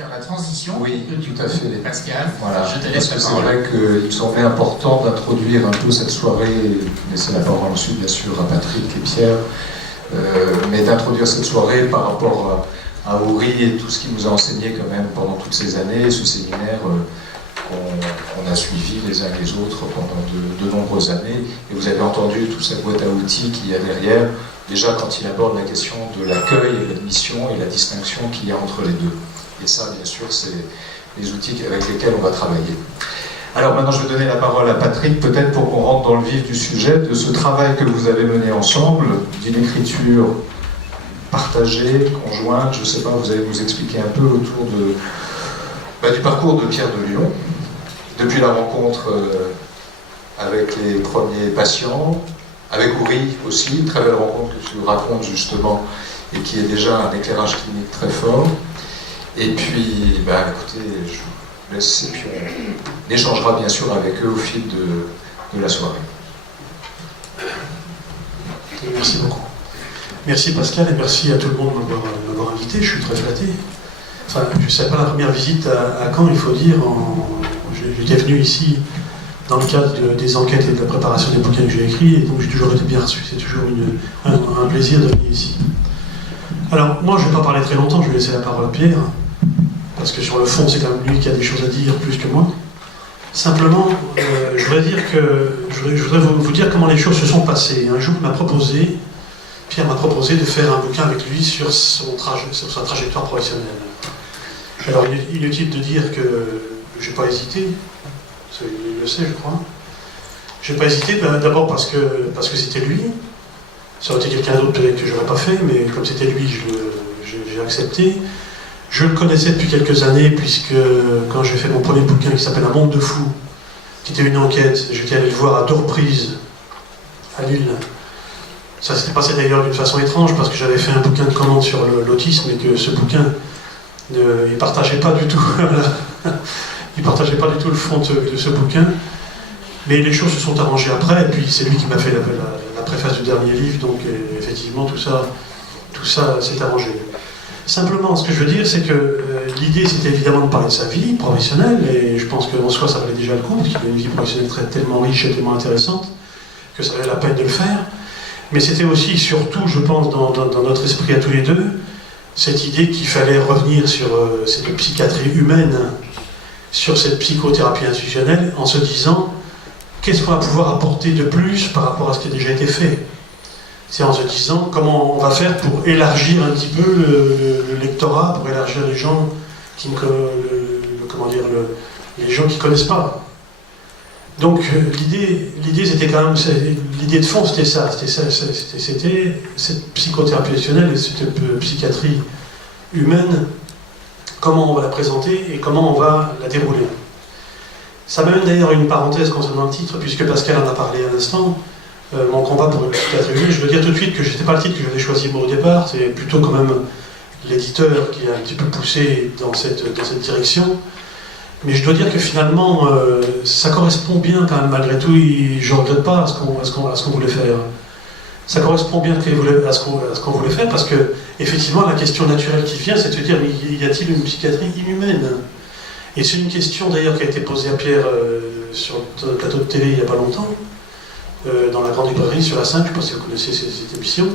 faire la transition. Oui, tout à fait. Pascal, voilà. je te laisse la C'est parole. vrai qu'il semblait important d'introduire un peu cette soirée, laisser la parole ensuite bien sûr à Patrick et Pierre, mais d'introduire cette soirée par rapport à Uri et tout ce qu'il nous a enseigné quand même pendant toutes ces années, ce séminaire qu'on a suivi les uns les autres pendant de nombreuses années. Et vous avez entendu toute cette boîte à outils qu'il y a derrière, déjà quand il aborde la question de l'accueil et de l'admission et la distinction qu'il y a entre les deux. Et ça, bien sûr, c'est les outils avec lesquels on va travailler. Alors maintenant, je vais donner la parole à Patrick, peut-être pour qu'on rentre dans le vif du sujet, de ce travail que vous avez mené ensemble, d'une écriture partagée, conjointe, je ne sais pas, vous allez nous expliquer un peu autour du parcours de Pierre de Lion, depuis la rencontre avec les premiers patients, avec Uri aussi, une très belle rencontre que tu racontes justement, et qui est déjà un éclairage clinique très fort. Et puis, écoutez, je vous laisse, et puis on échangera bien sûr avec eux au fil de la soirée. Merci beaucoup. Merci Pascal et merci à tout le monde de m'avoir invité, je suis très flatté. Enfin, je ne sais pas, la première visite à Caen, il faut dire, j'étais venu ici dans le cadre des enquêtes et de la préparation des bouquins que j'ai écrits, et donc j'ai toujours été bien reçu, c'est toujours un plaisir de venir ici. Alors, moi je ne vais pas parler très longtemps, je vais laisser la parole à Pierre, parce que sur le fond, c'est quand même lui qui a des choses à dire plus que moi. Simplement, je voudrais vous dire comment les choses se sont passées. Un jour, Pierre m'a proposé de faire un bouquin avec lui sur sa trajectoire professionnelle. Alors, inutile de dire que je n'ai pas hésité, il le sait, je crois. Je n'ai pas hésité, d'abord parce que c'était lui. Ça aurait été quelqu'un d'autre peut-être que je n'aurais pas fait, mais comme c'était lui, j'ai accepté. Je le connaissais depuis quelques années, puisque quand j'ai fait mon premier bouquin qui s'appelle Un monde de fous, qui était une enquête, j'étais allé le voir à 2 reprises, à Lille. Ça s'était passé d'ailleurs d'une façon étrange, parce que j'avais fait un bouquin de commande sur l'autisme, et que ce bouquin, il ne partageait pas du tout il partageait pas du tout le fond de ce bouquin. Mais les choses se sont arrangées après, et puis c'est lui qui m'a fait la préface du dernier livre, donc effectivement tout ça s'est arrangé. Simplement, ce que je veux dire, c'est que l'idée, c'était évidemment de parler de sa vie professionnelle, et je pense qu'en soi, ça valait déjà le coup, parce qu'il a une vie professionnelle tellement riche et tellement intéressante, que ça valait la peine de le faire. Mais c'était aussi, surtout, je pense, dans notre esprit à tous les deux, cette idée qu'il fallait revenir sur cette psychiatrie humaine, sur cette psychothérapie institutionnelle, en se disant, qu'est-ce qu'on va pouvoir apporter de plus par rapport à ce qui a déjà été fait ? C'est en se disant comment on va faire pour élargir un petit peu le lectorat, pour élargir les gens qui les gens qui ne connaissent pas. Donc l'idée c'était quand même, l'idée de fond c'était ça, c'était cette psychothérapie institutionnelle et cette psychiatrie humaine, comment on va la présenter et comment on va la dérouler. Ça m'amène d'ailleurs une parenthèse concernant le titre, puisque Pascal en a parlé à l'instant. Mon combat pour une psychiatrie humaine, je veux dire tout de suite que ce n'était pas le titre que j'avais choisi moi au départ, c'est plutôt quand même l'éditeur qui a un petit peu poussé dans cette direction. Mais je dois dire que finalement, ça correspond bien quand même, malgré tout, je ne regrette pas à ce qu'on voulait faire. Ça correspond bien à ce qu'on voulait faire, parce que, effectivement, la question naturelle qui vient, c'est de se dire, y a-t-il une psychiatrie inhumaine ? Et c'est une question d'ailleurs qui a été posée à Pierre sur le plateau de télé il n'y a pas longtemps, dans la Grande Librairie sur la 5, je ne sais pas si vous connaissez cette émission,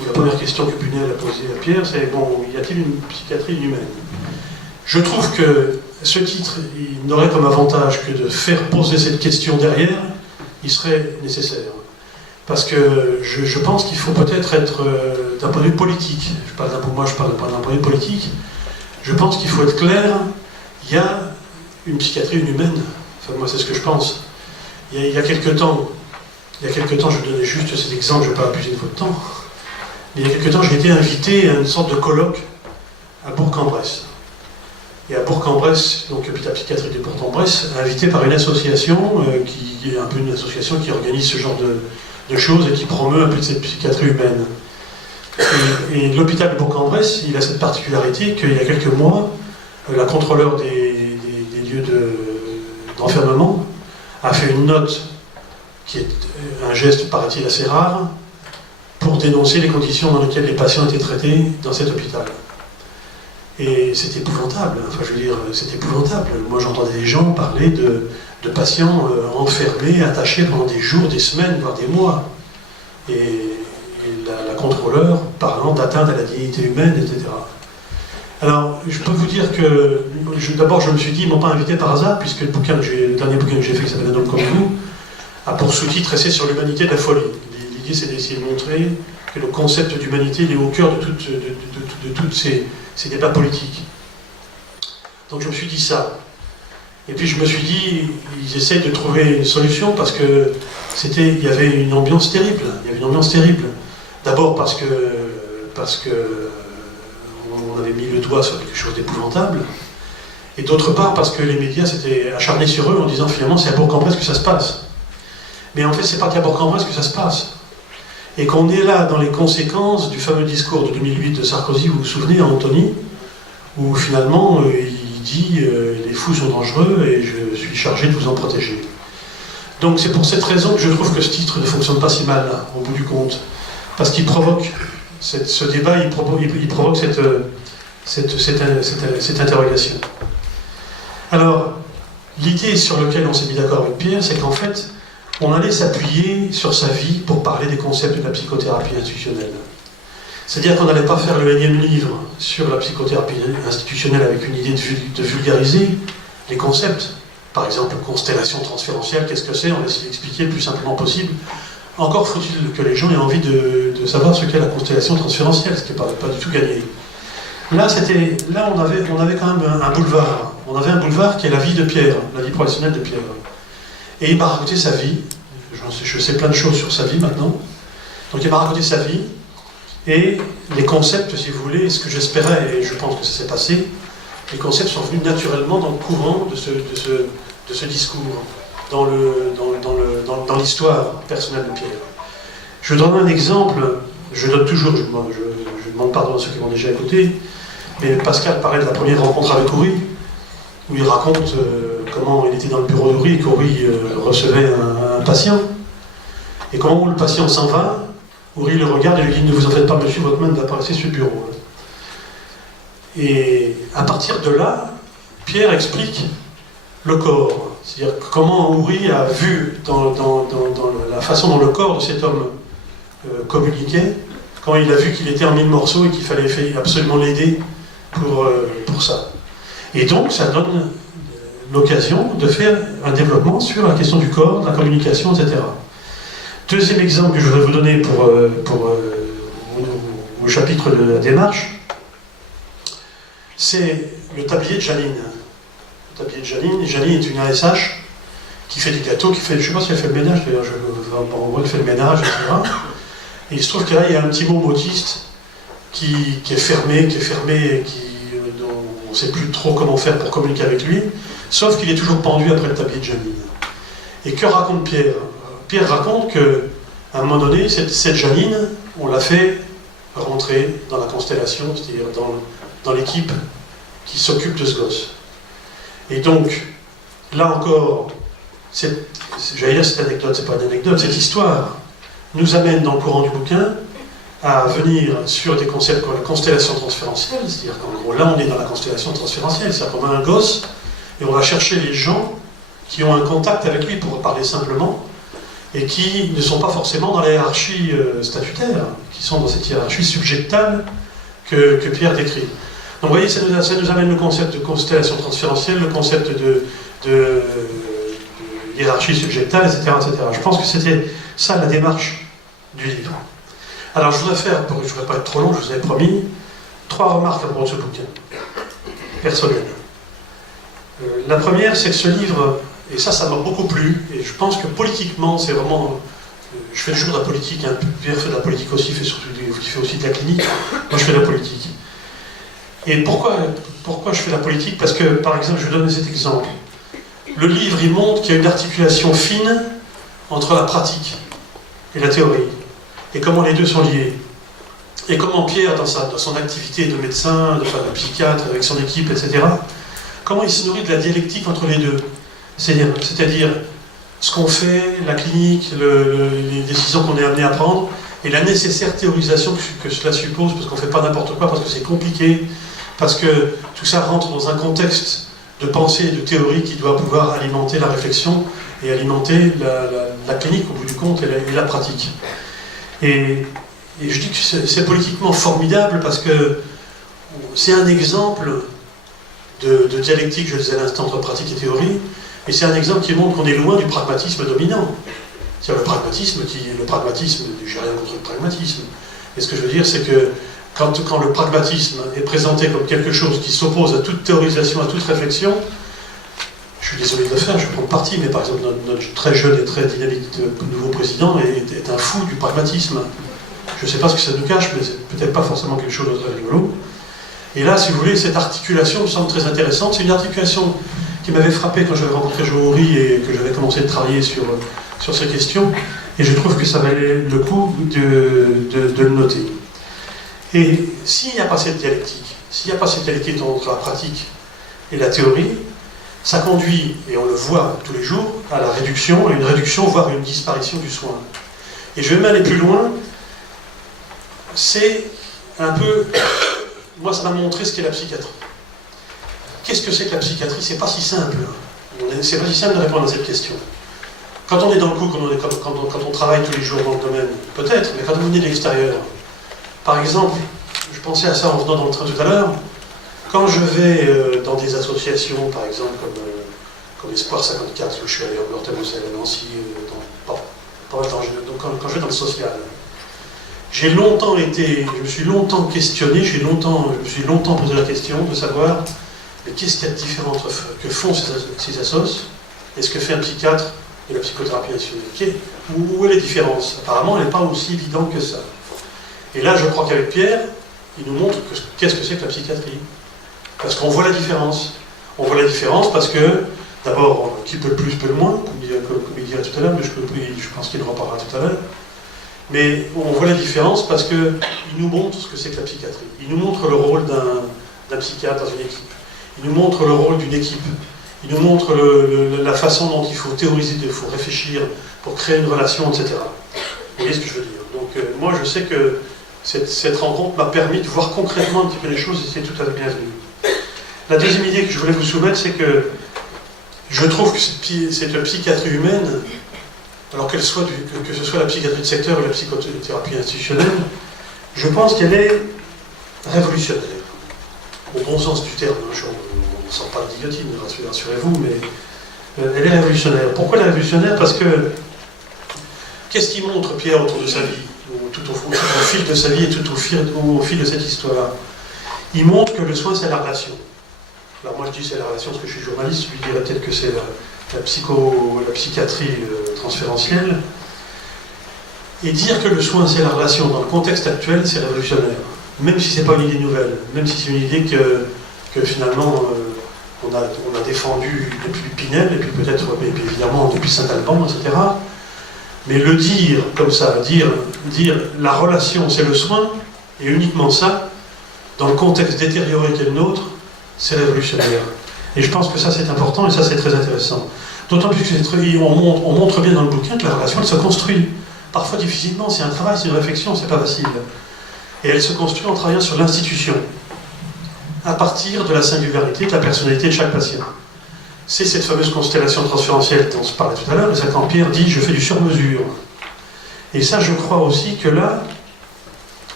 où la première question que Punel a posée à Pierre, c'est bon, y a-t-il une psychiatrie inhumaine ? Je trouve que ce titre, il n'aurait comme avantage que de faire poser cette question derrière, il serait nécessaire. Parce que je pense qu'il faut peut-être être, d'un point de vue politique, je parle d'un point de vue politique, je pense qu'il faut être clair, il y a une psychiatrie inhumaine, enfin moi c'est ce que je pense. Il y a quelques temps, je vais donner juste cet exemple, je ne vais pas abuser de votre temps, mais il y a quelques temps j'ai été invité à une sorte de colloque à Bourg-en-Bresse. Et à Bourg-en-Bresse, donc l'hôpital psychiatrique de Bourg-en-Bresse, invité par une association qui est un peu une association qui organise ce genre de choses et qui promeut un peu de cette psychiatrie humaine. Et l'hôpital de Bourg-en-Bresse, il a cette particularité qu'il y a quelques mois, la contrôleur des lieux d'enfermement a fait une note qui est un geste, paraît-il, assez rare, pour dénoncer les conditions dans lesquelles les patients étaient traités dans cet hôpital. Et c'est épouvantable, enfin je veux dire, c'est épouvantable. Moi j'entendais des gens parler de patients enfermés, attachés pendant des jours, des semaines, voire des mois. Et la contrôleur parlant d'atteinte à la dignité humaine, etc. Alors, je peux vous dire que, d'abord je me suis dit, ils ne m'ont pas invité par hasard, puisque le dernier bouquin que j'ai fait, qui s'appelle Un homme comme vous, a pour sous-titre Essai sur l'humanité de la folie. L'idée c'est d'essayer de montrer que le concept d'humanité est au cœur de tous ces débats politiques. Donc je me suis dit ça. Et puis je me suis dit, ils essayent de trouver une solution parce que il y avait une ambiance terrible. Il y avait une ambiance terrible. D'abord parce que on avait mis le doigt sur quelque chose d'épouvantable. Et d'autre part parce que les médias s'étaient acharnés sur eux en disant finalement c'est à Bourg-en-Bresse que ça se passe. Mais en fait c'est pas qu'à Bourg-en-Bresse que ça se passe. Et qu'on est là dans les conséquences du fameux discours de 2008 de Sarkozy, vous vous souvenez, à Antony, où finalement il dit les fous sont dangereux et je suis chargé de vous en protéger. Donc c'est pour cette raison que je trouve que ce titre ne fonctionne pas si mal, là, au bout du compte. Parce qu'il provoque ce débat, il provoque cette interrogation. Alors, l'idée sur laquelle on s'est mis d'accord avec Pierre, c'est qu'en fait, on allait s'appuyer sur sa vie pour parler des concepts de la psychothérapie institutionnelle. C'est-à-dire qu'on n'allait pas faire le énième livre sur la psychothérapie institutionnelle avec une idée de vulgariser les concepts. Par exemple, constellation transférentielle, qu'est-ce que c'est? On va essayer d'expliquer le plus simplement possible. Encore faut-il que les gens aient envie de savoir ce qu'est la constellation transférentielle, ce qui n'est pas du tout gagné. Là, on avait quand même un boulevard. On avait un boulevard qui est la vie de Pierre, la vie professionnelle de Pierre. Et il m'a raconté sa vie. Je sais plein de choses sur sa vie maintenant. Donc il m'a raconté sa vie et les concepts, si vous voulez, ce que j'espérais, et je pense que ça s'est passé, les concepts sont venus naturellement dans le courant de ce discours, dans l'histoire personnelle de Pierre. Je donne un exemple, je demande pardon à ceux qui m'ont déjà écouté, mais Pascal parlait de la première rencontre avec Oury, où il raconte comment il était dans le bureau d'Oury et qu'Oury recevait un patient. Et comment le patient s'en va, Oury le regarde et lui dit « Ne vous en faites pas, monsieur, votre main ne va pas rester sur le bureau. » Et à partir de là, Pierre explique le corps. C'est-à-dire comment Oury a vu dans la façon dont le corps de cet homme communiquait, quand il a vu qu'il était en mille morceaux et qu'il fallait absolument l'aider pour ça. Et donc, ça donne l'occasion de faire un développement sur la question du corps, de la communication, etc. Deuxième exemple que je voudrais vous donner au chapitre de la démarche, c'est le tablier de Janine. Le tablier de Janine. Janine est une ASH qui fait des gâteaux, je ne sais pas si elle fait le ménage, d'ailleurs, elle fait le ménage, etc. Et il se trouve que là, il y a un petit môme autiste qui est fermé, dont on ne sait plus trop comment faire pour communiquer avec lui, sauf qu'il est toujours pendu après le tablier de Janine. Et que raconte Pierre? Pierre raconte qu'à un moment donné, cette Janine, on l'a fait rentrer dans la constellation, c'est-à-dire dans l'équipe qui s'occupe de ce gosse. Et donc, là encore, j'allais dire cette anecdote, c'est pas une anecdote, cette histoire nous amène dans le courant du bouquin à venir sur des concepts comme la constellation transférentielle, c'est-à-dire qu'en gros, là on est dans la constellation transférentielle, c'est-à-dire qu'on a un gosse et on va chercher les gens qui ont un contact avec lui pour parler simplement et qui ne sont pas forcément dans la hiérarchie statutaire, qui sont dans cette hiérarchie subjectale que Pierre décrit. Donc vous voyez, ça nous amène le concept de constellation transférentielle, le concept de hiérarchie subjectale, etc., etc. Je pense que c'était ça la démarche du livre. Alors je voudrais pas être trop long, je vous avais promis, 3 remarques à propos de ce bouquin, personnelles. La première, c'est que ce livre, et ça m'a beaucoup plu, et je pense que politiquement, c'est vraiment... Je fais toujours de la politique, hein. Pierre fait de la politique aussi, il fait aussi de la clinique, moi je fais de la politique. Et pourquoi je fais de la politique? Parce que, par exemple, je vais donner cet exemple. Le livre, il montre qu'il y a une articulation fine entre la pratique et la théorie, et comment les deux sont liés. Et comment Pierre, dans son activité de médecin, de psychiatre, avec son équipe, etc., comment il se nourrit de la dialectique entre les deux. C'est-à-dire ce qu'on fait, la clinique, les décisions qu'on est amené à prendre, et la nécessaire théorisation que cela suppose, parce qu'on ne fait pas n'importe quoi, parce que c'est compliqué, parce que tout ça rentre dans un contexte de pensée et de théorie qui doit pouvoir alimenter la réflexion et alimenter la clinique au bout du compte et la pratique. Et je dis que c'est politiquement formidable parce que c'est un exemple de dialectique, je le disais à l'instant, entre pratique et théorie, et c'est un exemple qui montre qu'on est loin du pragmatisme dominant. C'est-à-dire le pragmatisme, j'ai rien contre le pragmatisme, mais ce que je veux dire, c'est que quand le pragmatisme est présenté comme quelque chose qui s'oppose à toute théorisation, à toute réflexion, je suis désolé de le faire, je prends parti, mais par exemple, notre très jeune et très dynamique nouveau président est un fou du pragmatisme. Je ne sais pas ce que ça nous cache, mais c'est peut-être pas forcément quelque chose de très rigolo. Et là, si vous voulez, cette articulation me semble très intéressante. C'est une articulation qui m'avait frappé quand j'avais rencontré Joe Houry et que j'avais commencé de travailler sur ces questions. Et je trouve que ça valait le coup de le noter. Et s'il n'y a pas cette dialectique, entre la pratique et la théorie, ça conduit, et on le voit tous les jours, à la réduction, à une réduction, voire une disparition du soin. Et je vais même aller plus loin, c'est un peu... Moi, ça m'a montré ce qu'est la psychiatrie. Qu'est-ce que c'est que la psychiatrie? C'est pas si simple. C'est pas si simple de répondre à cette question. Quand on est dans le coup, quand on travaille tous les jours dans le domaine, peut-être, mais quand vous venez de l'extérieur, par exemple, je pensais à ça en venant dans le train tout à l'heure, quand je vais dans des associations, par exemple, comme Espoir 54, où je suis allé en Meurthe-et-Moselle, à Nancy, quand je vais dans le social, je me suis longtemps questionné, je me suis longtemps posé la question de savoir mais qu'est-ce qu'il y a de différent entre que font ces assos et ce que fait un psychiatre et la psychothérapie nationale. Où est la différence? Apparemment, elle n'est pas aussi évidente que ça. Et là, je crois qu'avec Pierre, il nous montre qu'est-ce que c'est que la psychiatrie. Parce qu'on voit la différence. On voit la différence parce que, d'abord, qui peut le plus, peut le moins, comme il dirait tout à l'heure, mais je pense qu'il en reparlera tout à l'heure. Mais on voit la différence parce qu'il nous montre ce que c'est que la psychiatrie. Il nous montre le rôle d'un psychiatre dans une équipe. Il nous montre le rôle d'une équipe. Il nous montre la façon dont il faut théoriser, il faut réfléchir pour créer une relation, etc. Vous voyez ce que je veux dire? Donc moi je sais que cette rencontre m'a permis de voir concrètement un petit peu les choses et c'est tout à fait bienvenu. La deuxième idée que je voulais vous soumettre, c'est que je trouve que cette psychiatrie humaine, alors que ce soit la psychiatrie de secteur ou la psychothérapie institutionnelle, je pense qu'elle est révolutionnaire. Au bon sens du terme, on ne sent pas de guillotine, rassurez-vous, mais elle est révolutionnaire. Pourquoi elle est révolutionnaire? Parce que, qu'est-ce qu'il montre Pierre autour de sa vie, tout au fil de sa vie et tout au fil de cette histoire? Il montre que le soin, c'est la relation. Alors moi je dis c'est la relation parce que je suis journaliste, lui dirait peut-être que c'est la psychiatrie transférentielle. Et dire que le soin c'est la relation dans le contexte actuel, c'est révolutionnaire. Même si c'est pas une idée nouvelle, même si c'est une idée que finalement on a défendue depuis Pinel, et puis peut-être, et puis évidemment depuis Saint-Alban, etc. Mais le dire comme ça, dire la relation c'est le soin, et uniquement ça, dans le contexte détérioré qu'est le nôtre, c'est révolutionnaire. Et je pense que ça c'est important et ça c'est très intéressant. D'autant plus on montre bien dans le bouquin que la relation elle se construit. Parfois difficilement, c'est un travail, c'est une réflexion, c'est pas facile. Et elle se construit en travaillant sur l'institution, à partir de la singularité, de la personnalité de chaque patient. C'est cette fameuse constellation transférentielle dont on se parlait tout à l'heure, et ça quand Pierre dit « je fais du sur-mesure ». Et ça je crois aussi que là,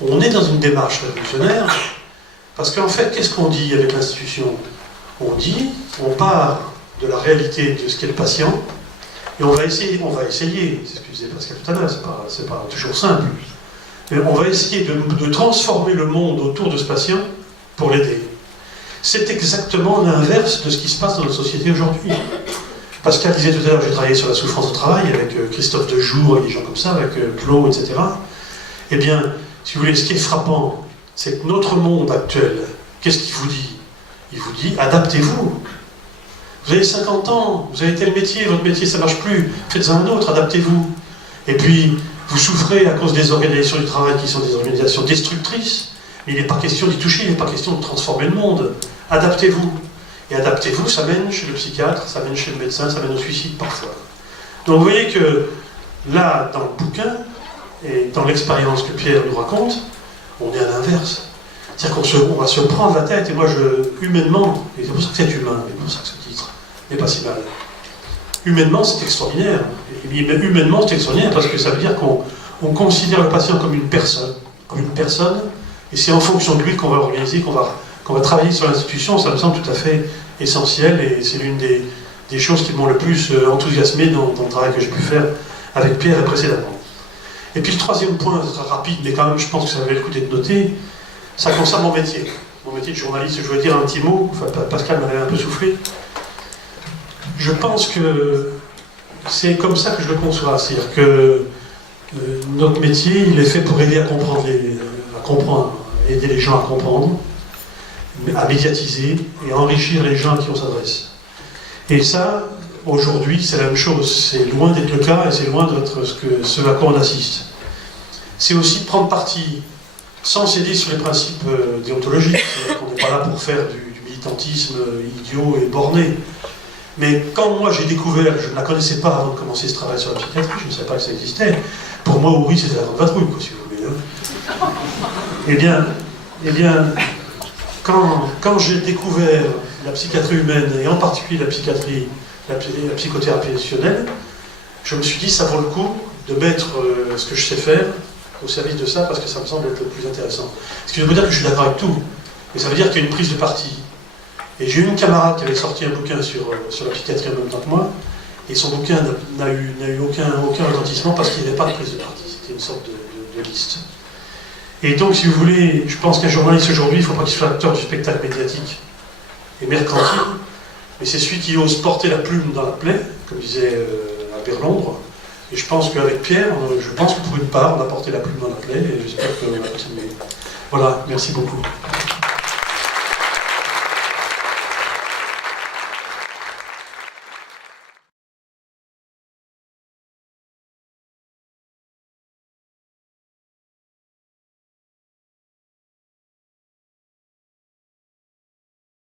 on est dans une démarche révolutionnaire. Parce qu'en fait, qu'est-ce qu'on dit avec l'institution? On part de la réalité de ce qu'est le patient, et on va essayer, c'est ce que disait Pascal tout à l'heure, c'est pas toujours simple, mais on va essayer de transformer le monde autour de ce patient pour l'aider. C'est exactement l'inverse de ce qui se passe dans notre société aujourd'hui. Pascal disait tout à l'heure, j'ai travaillé sur la souffrance au travail avec Christophe Dejour, avec des gens comme ça, avec Claude, etc. Eh bien, si vous voulez, ce qui est frappant, c'est que notre monde actuel, qu'est-ce qu'il vous dit? Il vous dit, adaptez-vous. Vous avez 50 ans, vous avez tel métier, votre métier ça ne marche plus, faites-en un autre, adaptez-vous. Et puis, vous souffrez à cause des organisations du travail qui sont des organisations destructrices, mais il n'est pas question d'y toucher, il n'est pas question de transformer le monde. Adaptez-vous. Et adaptez-vous, ça mène chez le psychiatre, ça mène chez le médecin, ça mène au suicide parfois. Donc vous voyez que là, dans le bouquin, et dans l'expérience que Pierre nous raconte, on est à l'inverse. C'est-à-dire qu'on va se prendre la tête, et moi, humainement, et c'est pour ça que c'est humain, et c'est pour ça que ce titre n'est pas si mal. Humainement, c'est extraordinaire. Et humainement, c'est extraordinaire parce que ça veut dire qu'on considère le patient comme une personne, et c'est en fonction de lui qu'on va organiser, qu'on va travailler sur l'institution. Ça me semble tout à fait essentiel, et c'est l'une des choses qui m'ont le plus enthousiasmé dans le travail que j'ai pu faire avec Pierre et précédemment. Et puis le troisième point, c'est très rapide, mais quand même, je pense que ça avait le coup d'être noté, ça concerne mon métier. Mon métier de journaliste, je voulais dire un petit mot, enfin, Pascal m'avait un peu soufflé. Je pense que c'est comme ça que je le conçois, c'est-à-dire que notre métier, il est fait pour aider à comprendre, aider les gens à comprendre, à médiatiser et à enrichir les gens à qui on s'adresse. Et ça, aujourd'hui, c'est la même chose. C'est loin d'être le cas et c'est loin d'être ce à quoi on assiste. C'est aussi prendre parti sans céder sur les principes déontologiques. On n'est pas là pour faire du militantisme idiot et borné. Mais quand moi j'ai découvert, je ne la connaissais pas avant de commencer ce travail sur la psychiatrie, je ne savais pas que ça existait. Pour moi, Oury, c'était la grande patrouille, quoi, si vous voulez. Hein. Eh bien, quand j'ai découvert la psychiatrie humaine, et en particulier la psychothérapie institutionnelle, je me suis dit, ça vaut le coup de mettre ce que je sais faire au service de ça, parce que ça me semble être le plus intéressant. Ce qui veut dire que je suis d'accord avec tout, mais ça veut dire qu'il y a une prise de parti. Et j'ai eu une camarade qui avait sorti un bouquin sur la psychiatrie en même temps que moi, et son bouquin n'a eu aucun retentissement parce qu'il n'y avait pas de prise de parti. C'était une sorte de liste. Et donc, si vous voulez, je pense qu'un journaliste aujourd'hui, il ne faut pas qu'il soit acteur du spectacle médiatique et mercantile, mais c'est celui qui ose porter la plume dans la plaie, comme disait Albert Londres. Et je pense qu'avec Pierre, je pense que pour une part, on a porté la plume dans la plaie, et j'espère qu'on va continuer. Voilà, merci beaucoup.